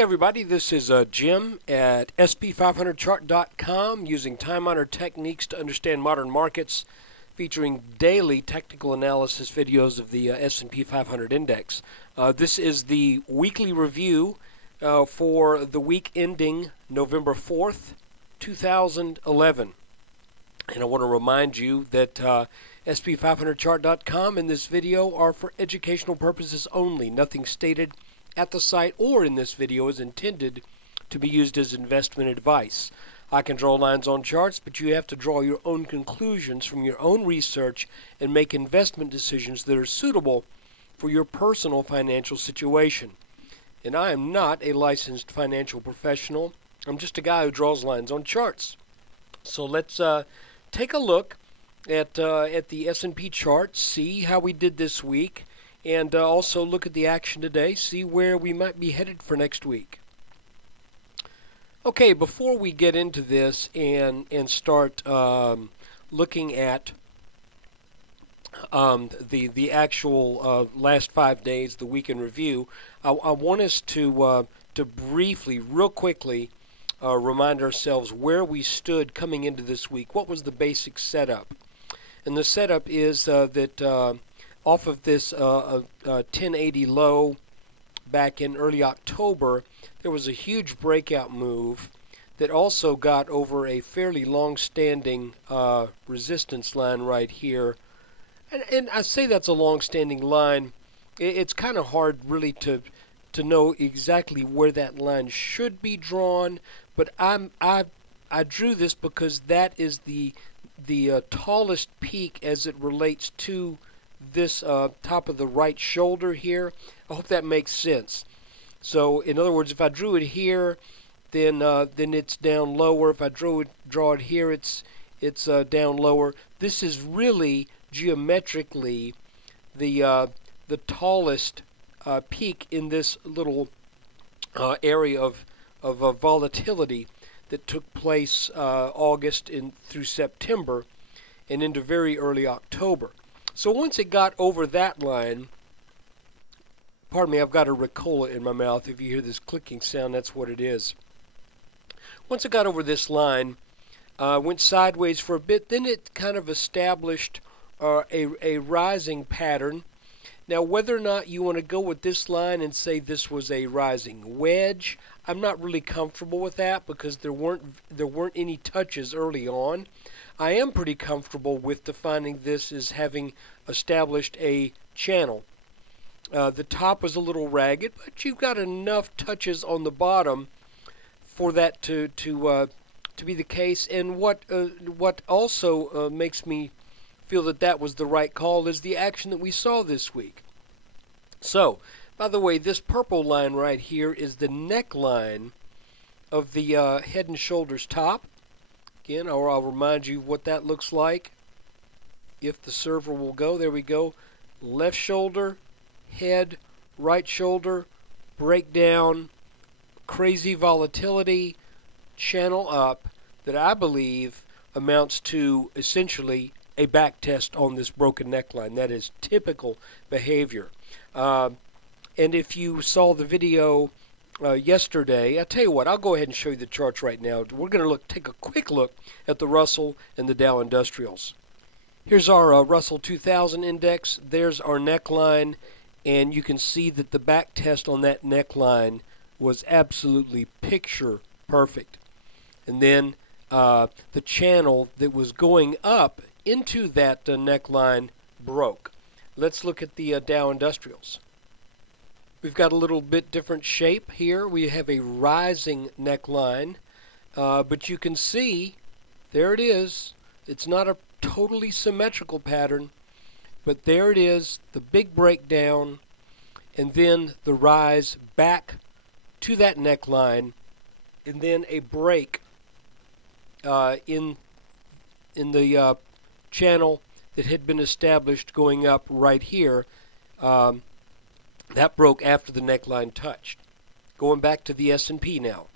Hey everybody, this is Jim at SP500chart.com using time-honored techniques to understand modern markets, featuring daily technical analysis videos of the S&P 500 index. This is the weekly review for the week ending November 4th, 2011. And I want to remind you that SP500chart.com and this video are for educational purposes only. Nothing stated at the site or in this video is intended to be used as investment advice. I can draw lines on charts, but you have to draw your own conclusions from your own research and make investment decisions that are suitable for your personal financial situation. And I am not a licensed financial professional. I'm just a guy who draws lines on charts. So let's take a look at the S&P chart, see how we did this week, and also look at the action today, see where we might be headed for next week. Okay, before we get into this and start looking at the actual last 5 days, the week in review, I want us to briefly, real quickly, remind ourselves where we stood coming into this week. What was the basic setup? And the setup is that off of this 1080 low back in early October, there was a huge breakout move that also got over a fairly long-standing resistance line right here. And I say that's a long-standing line. It's kind of hard really to know exactly where that line should be drawn, but I drew this because that is the tallest peak as it relates to this top of the right shoulder here. I hope that makes sense. So in other words, if I drew it here, then it's down lower. If I draw it here, it's down lower. This is really geometrically the tallest peak in this little area of volatility that took place August through September and into very early October. So once it got over that line, pardon me, I've got a Ricola in my mouth. If you hear this clicking sound, that's what it is. Once it got over this line, went sideways for a bit, then it kind of established a rising pattern. Now, whether or not you want to go with this line and say this was a rising wedge, I'm not really comfortable with that because there weren't any touches early on. I am pretty comfortable with defining this as having established a channel. The top was a little ragged, but you've got enough touches on the bottom for that to be the case. And what also makes me feel that was the right call is the action that we saw this week. So, by the way, this purple line right here is the neckline of the head and shoulders top. Again, I'll remind you what that looks like. If the server will go, there we go. Left shoulder, head, right shoulder, breakdown, crazy volatility, channel up that I believe amounts to essentially a back test on this broken neckline. That is typical behavior. And if you saw the video yesterday, I'll tell you what, I'll go ahead and show you the charts right now. We're going to take a quick look at the Russell and the Dow Industrials. Here's our Russell 2000 index. There's our neckline, and you can see that the back test on that neckline was absolutely picture perfect. And then the channel that was going up into that neckline broke. Let's look at the Dow Industrials. We've got a little bit different shape here. We have a rising neckline, but you can see, there it is. It's not a totally symmetrical pattern, but there it is, the big breakdown, and then the rise back to that neckline, and then a break in the channel that had been established going up right here. That broke after the neckline touched. Going back to the S&P now.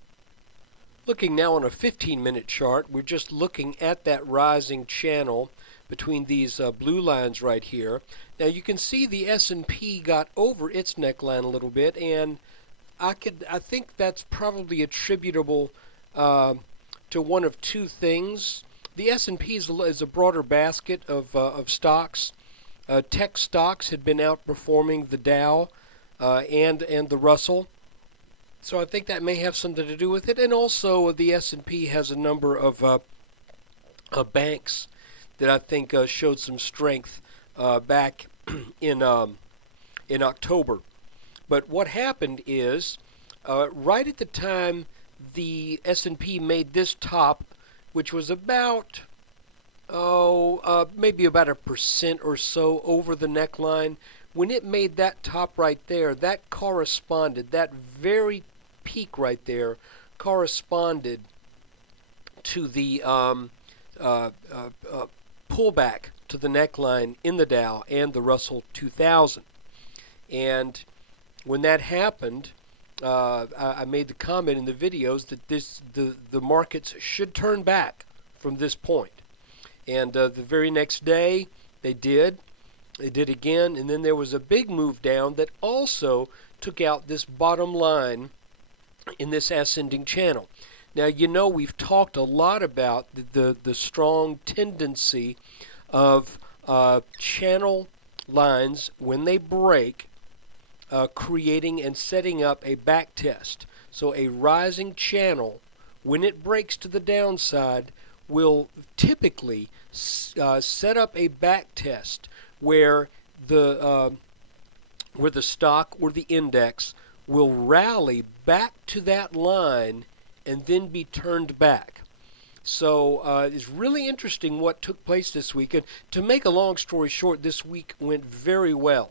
Looking now on a 15-minute chart, we're just looking at that rising channel between these blue lines right here. Now you can see the S&P got over its neckline a little bit, and I think that's probably attributable uh, to one of two things. The S&P is a broader basket of stocks. Tech stocks had been outperforming the Dow and the Russell, so I think that may have something to do with it. And also, the S&P has a number of banks that I think showed some strength back in October. But what happened is, right at the time the S&P made this top, which was about maybe about 1% or so over the neckline. When it made that top right there, that corresponded, that very peak right there, corresponded to the pullback to the neckline in the Dow and the Russell 2000. And when that happened, I made the comment in the videos that the markets should turn back from this point. And the very next day, they did. They did again, and then there was a big move down that also took out this bottom line in this ascending channel. Now, you know, we've talked a lot about the strong tendency of channel lines when they break, creating and setting up a back test. So a rising channel, when it breaks to the downside, will typically set up a back test where the stock or the index will rally back to that line and then be turned back. So it's really interesting what took place this week. And to make a long story short, this week went very well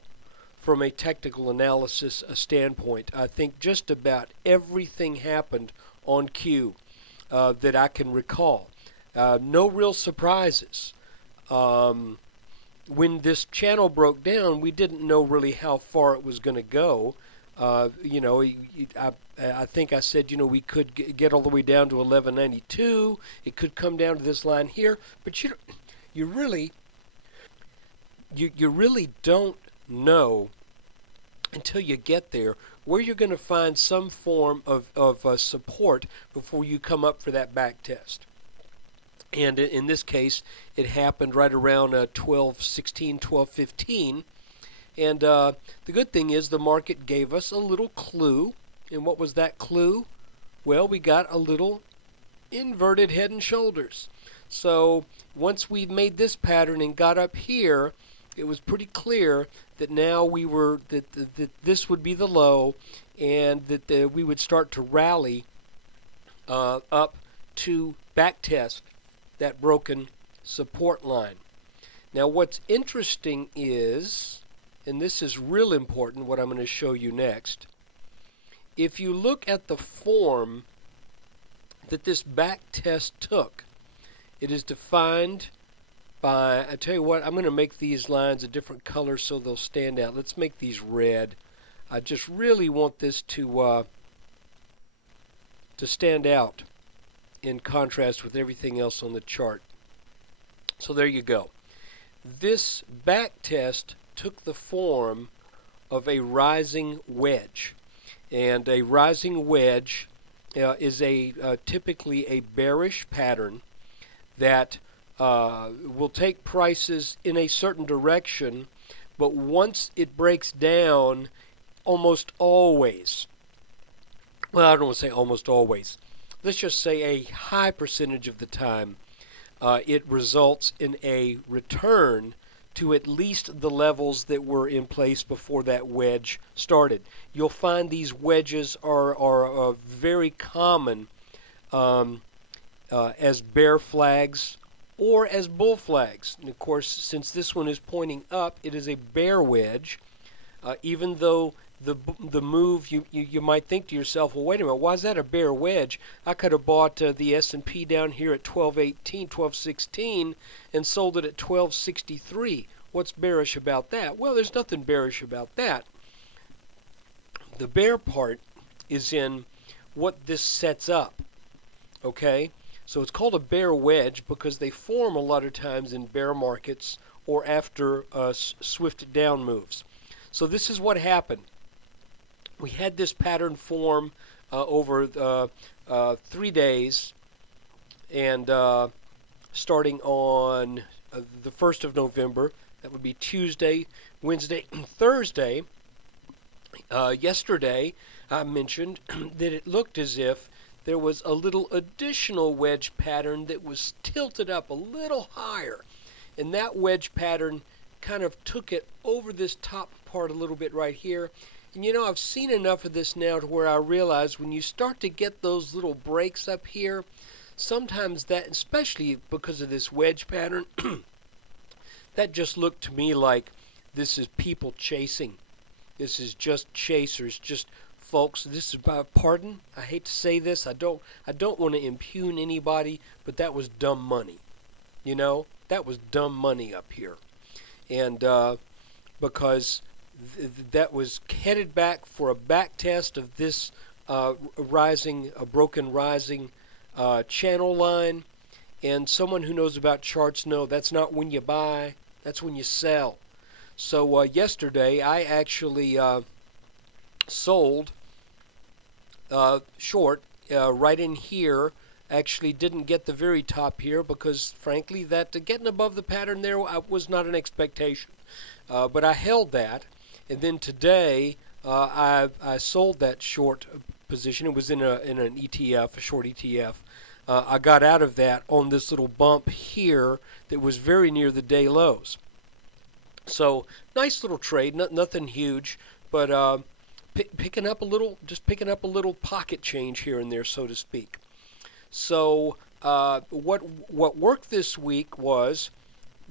from a technical analysis standpoint. I think just about everything happened on cue that I can recall. No real surprises. When this channel broke down, we didn't know really how far it was going to go. I think I said, we could get all the way down to 1192. It could come down to this line here, but you really don't know until you get there where you're going to find some form of support before you come up for that back test. And in this case, it happened right around 12:16, 12:15. And the good thing is the market gave us a little clue. And what was that clue? Well, we got a little inverted head and shoulders. So once we made this pattern and got up here, it was pretty clear that now that this would be the low, and that we would start to rally up to back test that broken support line. Now what's interesting is, and this is real important, what I'm going to show you next, if you look at the form that this back test took, it is defined by, I tell you what, I'm going to make these lines a different color so they'll stand out. Let's make these red. I just really want this to stand out in contrast with everything else on the chart. So there you go. This back test took the form of a rising wedge. And a rising wedge is typically a bearish pattern that will take prices in a certain direction, but once it breaks down, almost always, well, I don't want to say almost always, let's just say a high percentage of the time, it results in a return to at least the levels that were in place before that wedge started. You'll find these wedges are very common as bear flags or as bull flags. And of course, since this one is pointing up, it is a bear wedge, even though the move, you might think to yourself, well, wait a minute, why is that a bear wedge? I could have bought the S&P down here at 1218, 1216 and sold it at 1263. What's bearish about that? Well, there's nothing bearish about that. The bear part is in what this sets up, okay? So it's called a bear wedge because they form a lot of times in bear markets or after swift down moves. So this is what happened. we had this pattern form over 3 days, and starting on the 1st of November. That would be Tuesday, Wednesday, and Thursday. Yesterday, I mentioned that it looked as if there was a little additional wedge pattern that was tilted up a little higher. And that wedge pattern kind of took it over this top part a little bit right here. And you know, I've seen enough of this now to where I realize when you start to get those little breaks up here, sometimes that, especially because of this wedge pattern, that just looked to me like this is people chasing. This is just chasers, just folks. This is pardon. I hate to say this. I don't want to impugn anybody, but that was dumb money. You know, that was dumb money up here, and because that was headed back for a back test of this broken rising channel line. And someone who knows about charts know that's not when you buy, that's when you sell. So yesterday I actually sold short right in here. Actually didn't get the very top here because frankly that getting above the pattern there was not an expectation. But I held that, and then today I sold that short position. It was in an ETF, a short ETF. I got out of that on this little bump here that was very near the day lows. So nice little trade, nothing huge, but picking up a little pocket change here and there, so to speak. So what worked this week was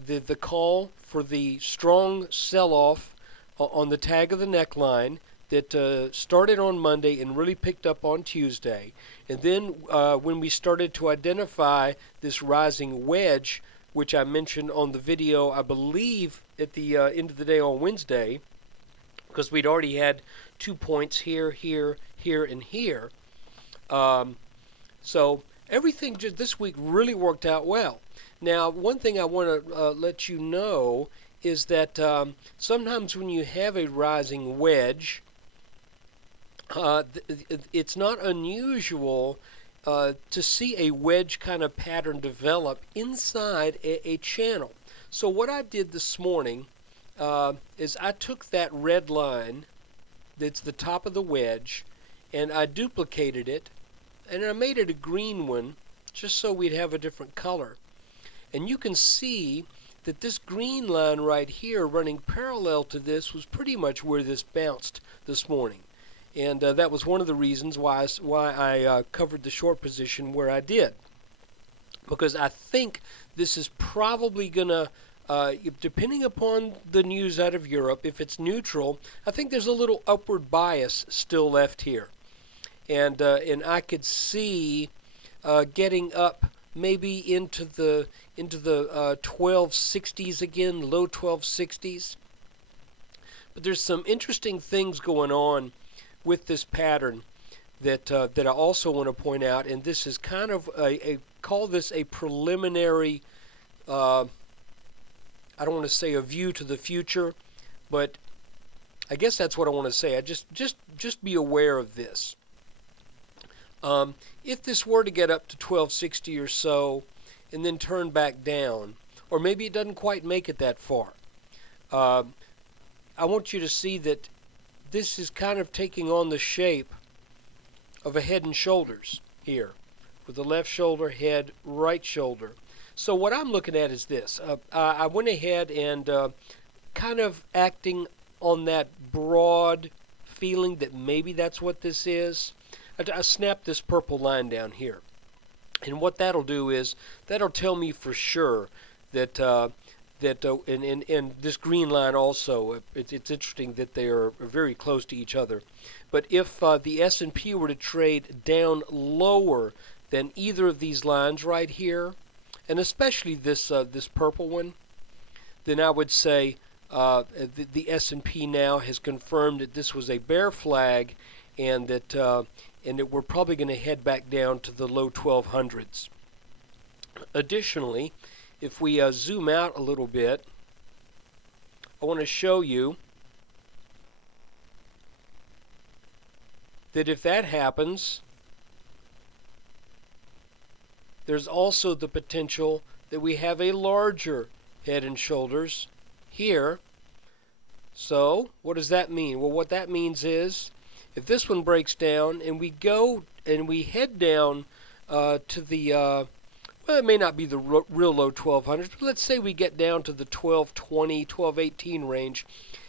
the call for the strong sell-off on the tag of the neckline that started on Monday and really picked up on Tuesday. And then when we started to identify this rising wedge, which I mentioned on the video, I believe, at the end of the day on Wednesday, because we'd already had 2 points here, here, here, and here. So everything just this week really worked out well. Now, one thing I want to let you know is that sometimes when you have a rising wedge, it's not unusual to see a wedge kind of pattern develop inside a channel. So what I did this morning is I took that red line that's the top of the wedge and I duplicated it and I made it a green one just so we'd have a different color. And you can see that this green line right here running parallel to this was pretty much where this bounced this morning. And that was one of the reasons why I covered the short position where I did. Because I think this is probably going to, depending upon the news out of Europe, if it's neutral, I think there's a little upward bias still left here. And I could see getting up maybe into the 1260s again, low 1260s. But there's some interesting things going on with this pattern that I also want to point out, and this is kind of call this a preliminary. I don't want to say a view to the future, but I guess that's what I want to say. I just be aware of this. If this were to get up to 1260 or so, and then turn back down, or maybe it doesn't quite make it that far, I want you to see that this is kind of taking on the shape of a head and shoulders here, with the left shoulder, head, right shoulder. So what I'm looking at is this. I went ahead and kind of acting on that broad feeling that maybe that's what this is. I snapped this purple line down here. And what that'll do is, that'll tell me for sure that and this green line also, it's interesting that they are very close to each other. But if the S&P were to trade down lower than either of these lines right here, and especially this purple one, then I would say the S&P now has confirmed that this was a bear flag, and that we're probably going to head back down to the low 1200s. Additionally, if we zoom out a little bit, I want to show you that if that happens, there's also the potential that we have a larger head and shoulders here. So what does that mean? Well, what that means is if this one breaks down and we go and we head down to the, well, it may not be the real low 1200s, but let's say we get down to the 1220, 1218 range,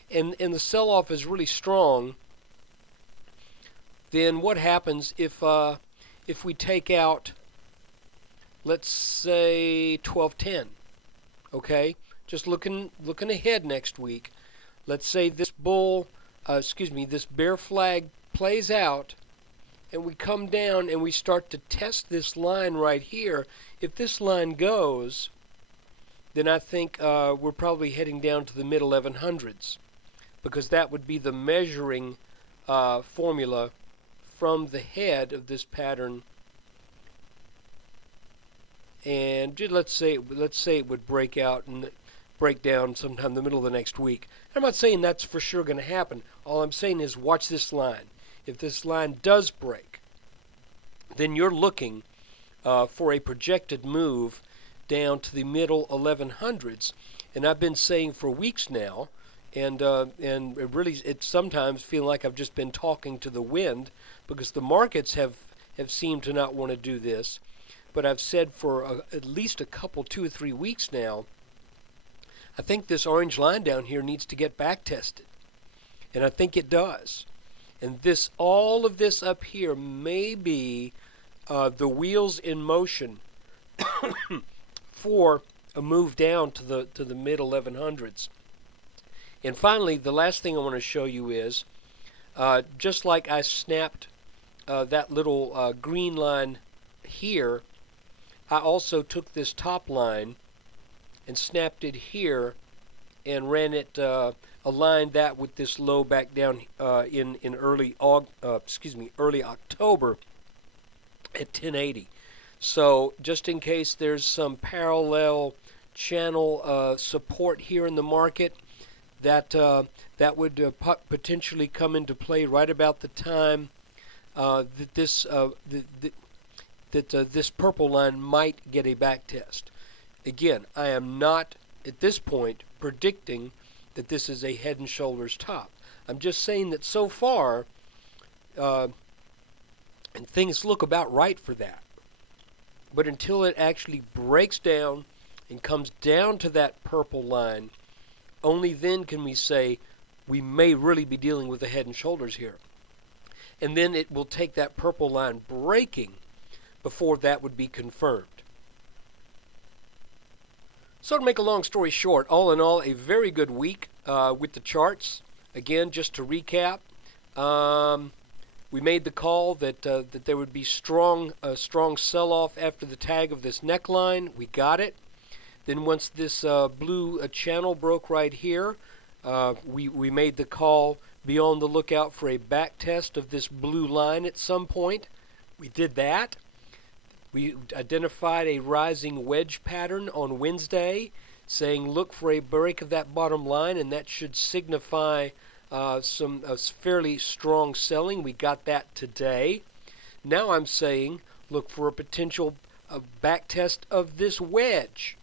and the sell-off is really strong, then what happens if we take out, let's say, 1210? Okay, just looking ahead next week. Let's say this this bear flag plays out, and we come down and we start to test this line right here. If this line goes, then I think we're probably heading down to the mid 1100s, because that would be the measuring formula from the head of this pattern. And let's say it would break out and break down sometime in the middle of the next week. I'm not saying that's for sure going to happen. All I'm saying is watch this line. If this line does break, then you're looking for a projected move down to the middle 1100s. And I've been saying for weeks now, and it sometimes feel like I've just been talking to the wind, because the markets have seemed to not want to do this. But I've said for at least a couple, 2 or 3 weeks now, I think this orange line down here needs to get back tested. And I think it does. And all of this up here may be the wheels in motion for a move down to the mid 1100s. And finally, the last thing I want to show you is, just like I snapped that little green line here, I also took this top line and snapped it here and ran it, aligned that with this low back down in early October at 1080. So just in case there's some parallel channel support here in the market, that would potentially come into play right about the time that this purple line might get a back test. Again, I am not at this point predicting that this is a head and shoulders top. I'm just saying that so far, and things look about right for that. But until it actually breaks down and comes down to that purple line, only then can we say we may really be dealing with the head and shoulders here. And then it will take that purple line breaking before that would be confirmed. So to make a long story short, all in all, a very good week with the charts. Again, just to recap, we made the call that there would be a strong sell-off after the tag of this neckline. We got it. Then once this blue channel broke right here, we made the call, be on the lookout for a back test of this blue line at some point. We did that. We identified a rising wedge pattern on Wednesday, saying look for a break of that bottom line, and that should signify some fairly strong selling. We got that today. Now I'm saying look for a potential back test of this wedge,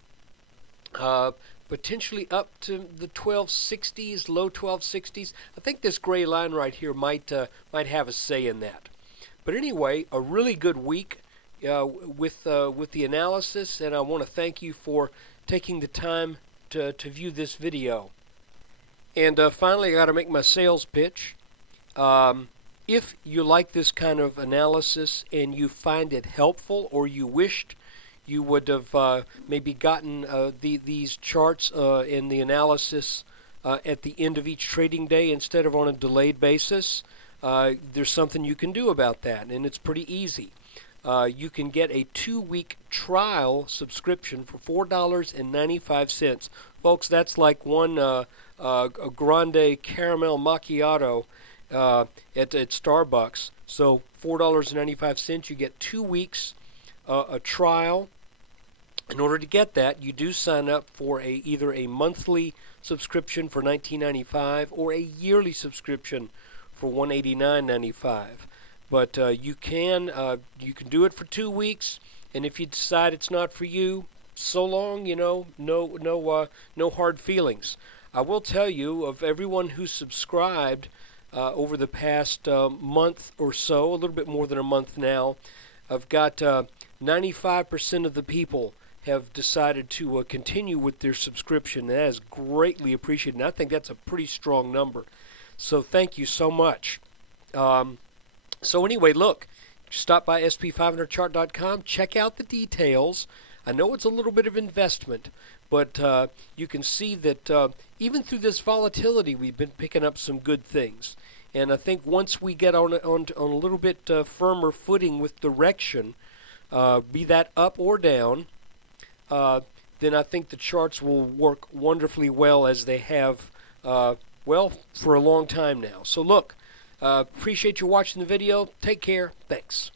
potentially up to the 1260s, low 1260s. I think this gray line right here might have a say in that. But anyway, a really good week with the analysis, and I want to thank you for taking the time to view this video. And finally, I got to make my sales pitch. If you like this kind of analysis and you find it helpful, or you wished you would have maybe gotten these charts in the analysis at the end of each trading day instead of on a delayed basis, there's something you can do about that, and it's pretty easy. You can get a 2-week trial subscription for $4.95. Folks, that's like one a grande caramel macchiato at Starbucks. So $4.95, you get 2 weeks a trial. In order to get that, you do sign up for either a monthly subscription for $19.95 or a yearly subscription for $189.95. But you can do it for 2 weeks, and if you decide it's not for you, so long. No hard feelings. I will tell you, of everyone who's subscribed over the past month or so, a little bit more than a month now, I've got 95% of the people have decided to continue with their subscription. That is greatly appreciated, and I think that's a pretty strong number. So thank you so much. So anyway, look, stop by sp500chart.com, check out the details. I know it's a little bit of investment, but you can see that even through this volatility, we've been picking up some good things. And I think once we get on a little bit firmer footing with direction, be that up or down, then I think the charts will work wonderfully well, as they have, for a long time now. So look, appreciate you watching the video. Take care. Thanks.